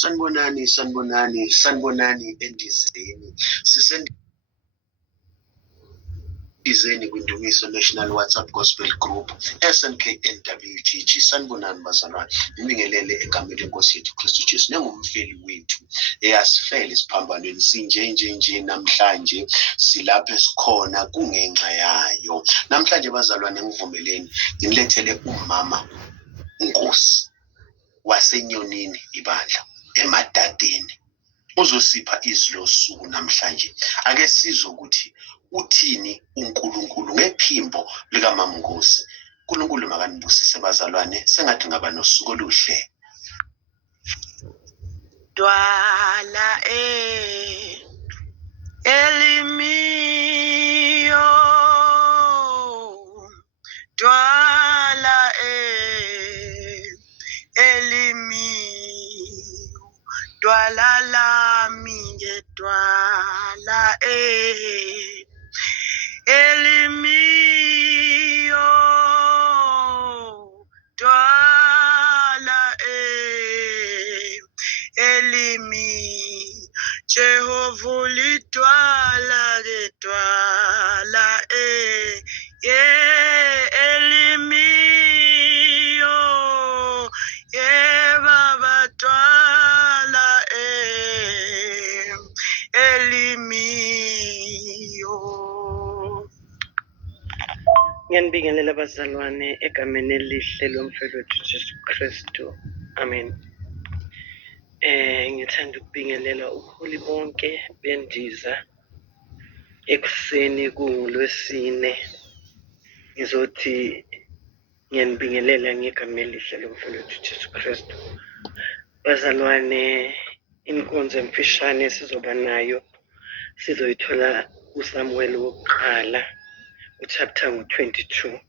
sanibonani endizeni. Sisendizeni kwindumiso National WhatsApp Gospel Group SNKNWGG. Sanibonani bazalwane. Ngibingelele egameni lenkosi yethu Kristu Jesu nengumfeli wethu eyasifela isiphambanweni sinje namhlanje silapha esikhona kungenxa yayo. Namhlanje bazalwane ngivumeleni ngilethele umama uNkosi waseNyonini ibandla eMadadeni. Uzosipha izwi losuku namhlanje. Ake sizwe ukuthi uthini uNkulunkulu ngephimbo lika Mama Nkosi. uNkulunkulu makanibusise bazalwane, sengathi ngaba nosuku oluhle. Dwala elimio, dwala elimio, dwala lami dwala elimio, dwala elimi, Jehovah lidwala gedwala elimio, baba dwala elimio. Ngiyanibingelela bazalwane egameni elihle lomfelo wethu Jesu Kristu. Amen. Ngithanda ukubingelela ukhuli bonke bendiza ekuseni kungolwesine. Ngizothi ngiyanibingelela ngegama elihle lomfelo wethu Jesu Kristu. Bazalwane, inkonzo emfishane sizoba nayo sizoyithola uSamuel wokuqala uchapter 22.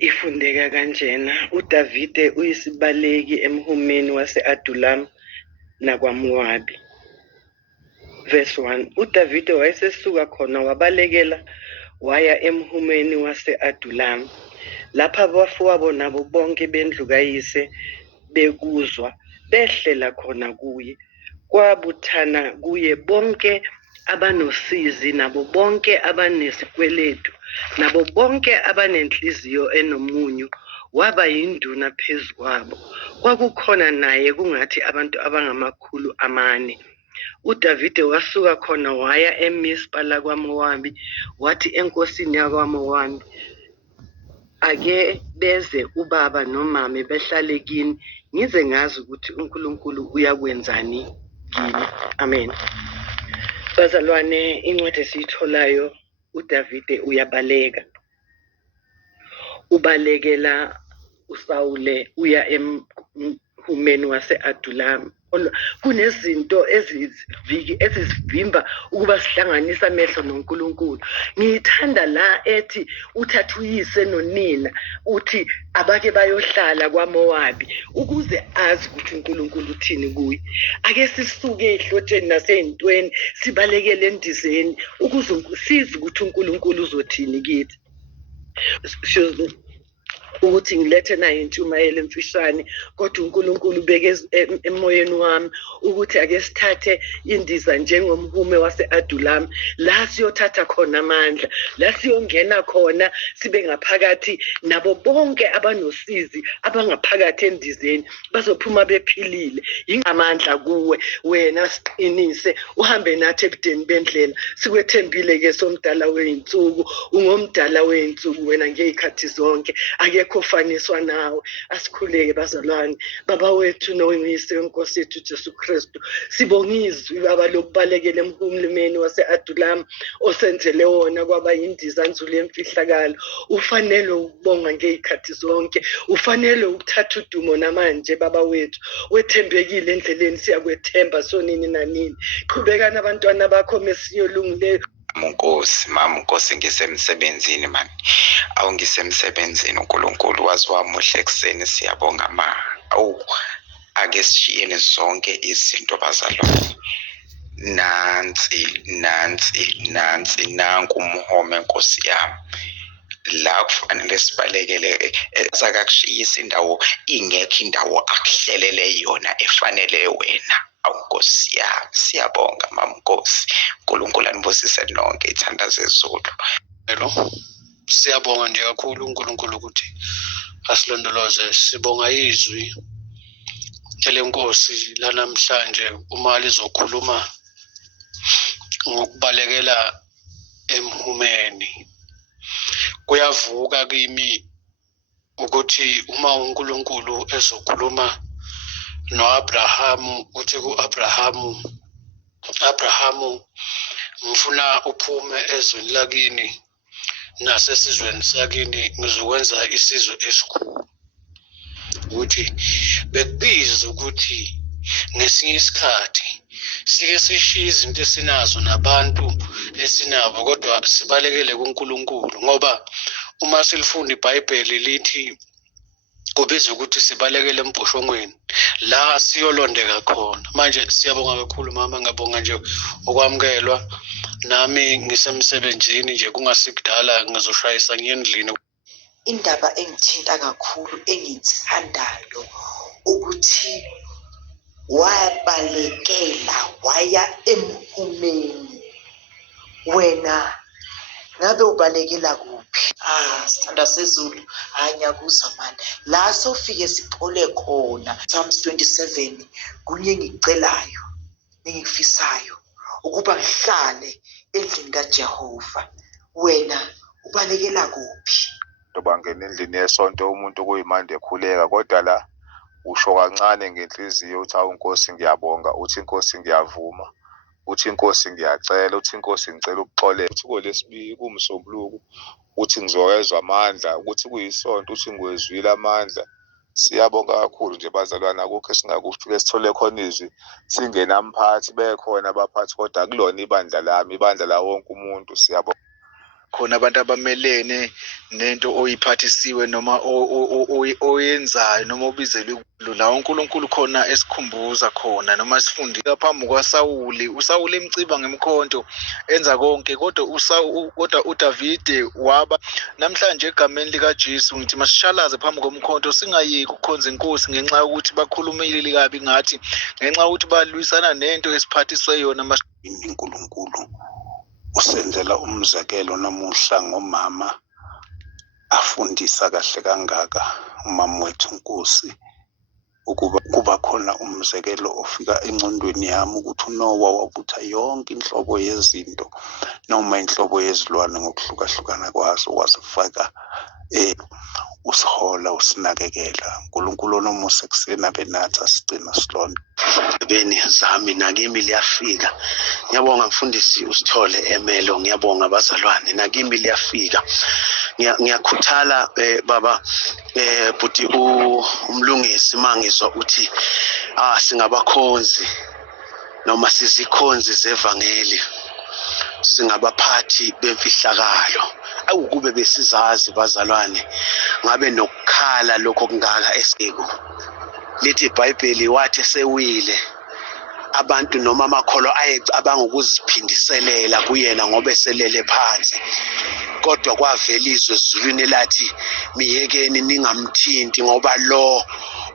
Ifundeka kanjena: uDavide uyisibaleki emhumeni wase-Adulam nakwaMowabi. Verse 1. uDavide wayesesuka khona wabalekela waya emhumeni wase-Adulam. Lapha abafowabo nabo bonke bendlu kayise bekuzwa behlela khona kuye. Kwabuthana kuye bonke abanosizi nabo bonke abanesikweletu nabo bonke abanenhliziyo enomunyu. Waba yinduna phezu kwabo. Kwakukhona naye kungathi abantu abangamakhulu 4. uDavide wasuka khona waya eMizpa lakwaMowabi, wathi enkosini yakwaMowabi, ake beze ubaba nomama behlale kini, ngize ngazi ukuthi uNkulunkulu uyakwenzani kini. Amen. Bazalwane, incwadi esiyitholayo, uDavide uyabaleka. Ubalekela uSawule uya emhumeni wase-Adulam. Kunezinto ezivimba ukuba sihlanganisa amehlo noNkulunkulu. Ngithanda la ethi uthatha uyise nonina uthi abake bayohlala kwaMowabi ukuze azi ukuthi uNkulunkulu uthini kuye. Ake sisuke ehlotsheni nasey'ntweni sibalekele endizeni ukuze sizi ukuthi uNkulunkulu uzothini kithi. Ukuthi ngilethe nayo intshumayelo emfishane, kodwa uNkulunkulu ubeke emoyeni wami ukuthi ake sithathe indiza njengomhume wase-Adulam, la siyothatha khona amandla, la siyongena khona sibe ngaphakathi nabo bonke abanosizi abangaphakathi endizeni bazophuma bephilile. Ingamandla kuwe wena, siqinise uhambe nathi ebudeni bendlela. Sikwethembile-ke somdala wey'nsuku, ungomdala wey'nsuku wena ngey'khathi zonke, akekho ofaniswa nawe. Asikhuleke bazalwane. Baba wethu noyise wenkosi yethu Jesu Kristu, sibonga izwi baba lokubalekela emhumeni wase-Adulam osenzele wona kwaba yindiza nzulu yemfihlakalo. Ufanele ukubonga ngey'khathi zonke, ufanele ukuthatha udumo namanje baba wethu. Wethembekile endleleni, siyakwethemba sonini nanini. Qhubeka nabantwana bakho mesiyolungileyo. Mama Nkosi, ngisemsebenzini mani. Awu ngisemsebenzini, uNkulunkulu wazi wamuhle ekuseni, siyabonga ma. Awu ake sishiyene zonke izinto bazalwane. Nansi nanku umhome Nkosi yami. la kufanele sibalekele sakakushiyisa indawo ingekho indawo akuhlelele yona efanele wena. Awunkosi yami, siyabonga mamnkosi. uNkulunkulu anibusise nonke ithanda zezulu. Siyabonga nje kakhulu uNkulunkulu ukuthi asilondoloze. Sibonga izwi elenkosi lanamhlanje uma lizokhuluma ngokubalekela emhumeni. Kuyavuka kimi ukuthi uma uNkulunkulu ezokhuluma noAbrahamu uthi kuAbrahamu, Abrahamu ngifuna uphume ezweni lakini nasesizweni sakini ngizokwenza isizwe esikhulu. Ukuthi bekubiza ukuthi ngesinye isikhathi sike sishiye izinto esinazo nabantu esinabo kodwa sibalekele kuNkulunkulu, ngoba uma silifunda iBhayibheli lithi kubiza ukuthi sibalekele emboshongweni la siyolondeka khona. Manje siyabonga kakhulu mama, ngabonga nje ukwamukelwa nami ngisemsebenzini nje kungasikudala ngizoshayisa ngendlini. Indaba engithinta kakhulu engithandayo ukuthi wabalekela waya emhumeni. Wena ngabe ubalekela kuphi? Sithanda sezulu, ngiyakuza manje. La sofike siphole khona. Psalms 27 kunye engikucelayo engikufisayo ukuba ngihlale endlini kaJehova. Wena ubalekela kuphi? Bangena endlini yesonto umuntu kuyimanje ekhuleka, kodwa la usho kancane ngenhliziyo uthi awunkosi ngiyabonga, uthi inkosi ngiyavuma, uthi inkosi ngiyacela, uthi inkosi ngicela ukuxolela, uthi koLesibili kuMsombuluko uthi ngizoyezwa amandla, ukuthi kuyisonto uthi ngiwezwile amandla. Siyabonga kakhulu nje bazalwane, akukho esingakusho sithole khona izwi singenamphathi bekhona abaphathi kodwa akulona ibandla lami, ibandla la wonke umuntu. Siyabonga khona abantu abamelene nento oyiphathisiwe noma oyenzayo noma obizelwe la uNkulunkulu khona esikhumbuza khona noma sifundile phambi kwaSawuli. uSawuli emciba ngemkhonto enza konke kodwa uDavide waba namhlanje egameni likaJesu ngithi masishalaze phambi komkhonto singayeki ukukhonza inkosi ngenxa yokuthi bakhulumile kabi ngathi, ngenxa yokuthi balwisana nento esiphathiswe yona. uNkulunkulu usenzela umzekelo namuhla ngomama afundisa kahle kangaka umama wethu Nkosi, ukuba kuba khona umzekelo ofika engcondweni yami ukuthi uNowa wabutha yonke inhlobo yezinto noma inhlobo yezilwane ngokuhlukahlukana kwazo wazifaka usihola usinakekela. uNkulunkulu onomusa kusena benathi asigcina silonda. Beni zami nakimi liyafika. Ngiyabonga mfundisi uSithole Emelo, ngiyabonga abazalwane, nakimi liyafika. Ngiyakhuthala baba buti umlungisi mangizwa uthi singabakhonzi noma sizikhonzi zevangeli, singabaphathi bemfihlakalo. Awukube besizazi bazalwane ngabe nokukhala lokho kungaka esiko. Lithi iBhayibheli wathi sewile abantu noma amakholo ayecabanga ukuziphindiselela kuyena ngoba eselele phansi, kodwa kwavelizwe ezulwini lathi miyekeni ningamthinti ngoba lo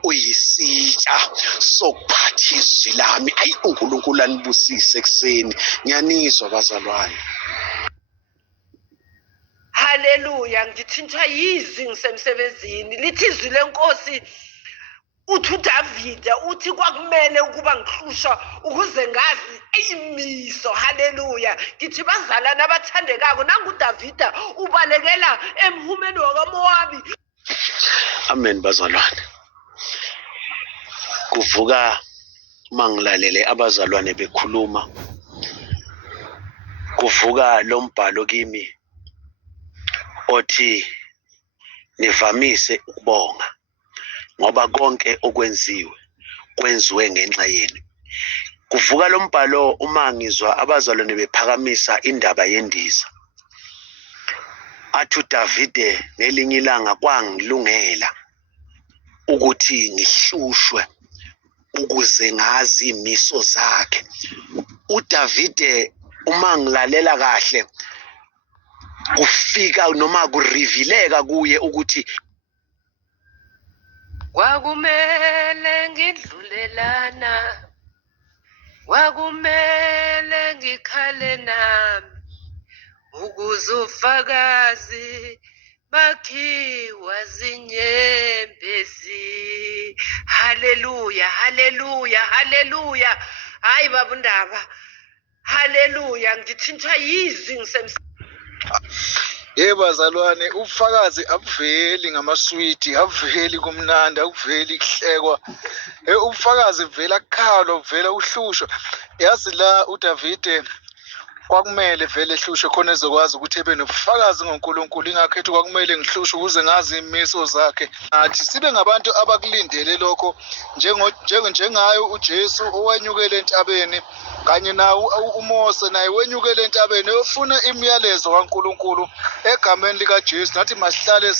uyisitsha sokuphatha izwi lami. Ayi uNkulunkulu anibusise ekseni. Ngiyanizwa bazalwane. Haleluya, ngithintwa yizwi ngisemsebenzini. Lithi izwi lenkosi uthi uDavide uthi kwakumele ukuba ngihlusha ukuze ngazi imiso. Haleluya, ngithi bazalana abathandekako nanguDavide ubalekela emhumeni wakaMowabi. Amen bazalwane. Kuvuka mangilalele abazalwane bekhuluma, kuvuka lo mbhalo kimi othi nivamise ukubonga ngoba konke okwenziwe kwenziwe ngenxa yenu. Kuvuka lo mbhalo uma ngizwa abazalwane bephakamisa indaba yendiza. Athi uDavide ngelinye ilanga kwangilungela ukuthi ngihlushwe ukuze ngazi imiso zakhe. uDavide uma ngilalela kahle kufika noma kurivileka kuye ukuthi kwakumele ngidlulelana, kwakumele ngikhale nami ukuze ufakazi bakhiwa zinyembezi. Haleluya, haleluya, haleluya. Hayi baba uNdaba, haleluya. Ngithintwa yizwi Yebo bazalwane, ubufakazi abuveli ngamaswiti, abuveli kumnandi, abuveli kuhlekwa. Ubufakazi vela kukhalwa, vela uhlushwa. Yazi la uDavide kwakumele vele ehlushwe khona ezokwazi ukuthi ebe nobufakazi ngoNkulunkulu. Ingakho kwakumele ngihlushwe ukuze ngazi imiso zakhe. Nathi sibe ngabantu abakulindele lokho njengayo uJesu owenyukele entabeni, kanye nawo uMose naye wenyukele entabeni uyofuna imiyalezo kaNkulunkulu egameni likaJesu. Nathi masihlale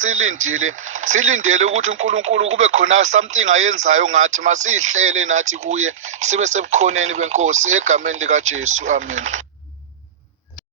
silindele ukuthi uNkulunkulu kube khona something ayenzayo ngathi, masihlele nathi kuye sibe sebukhoneni benkosi egameni likaJesu. Amen.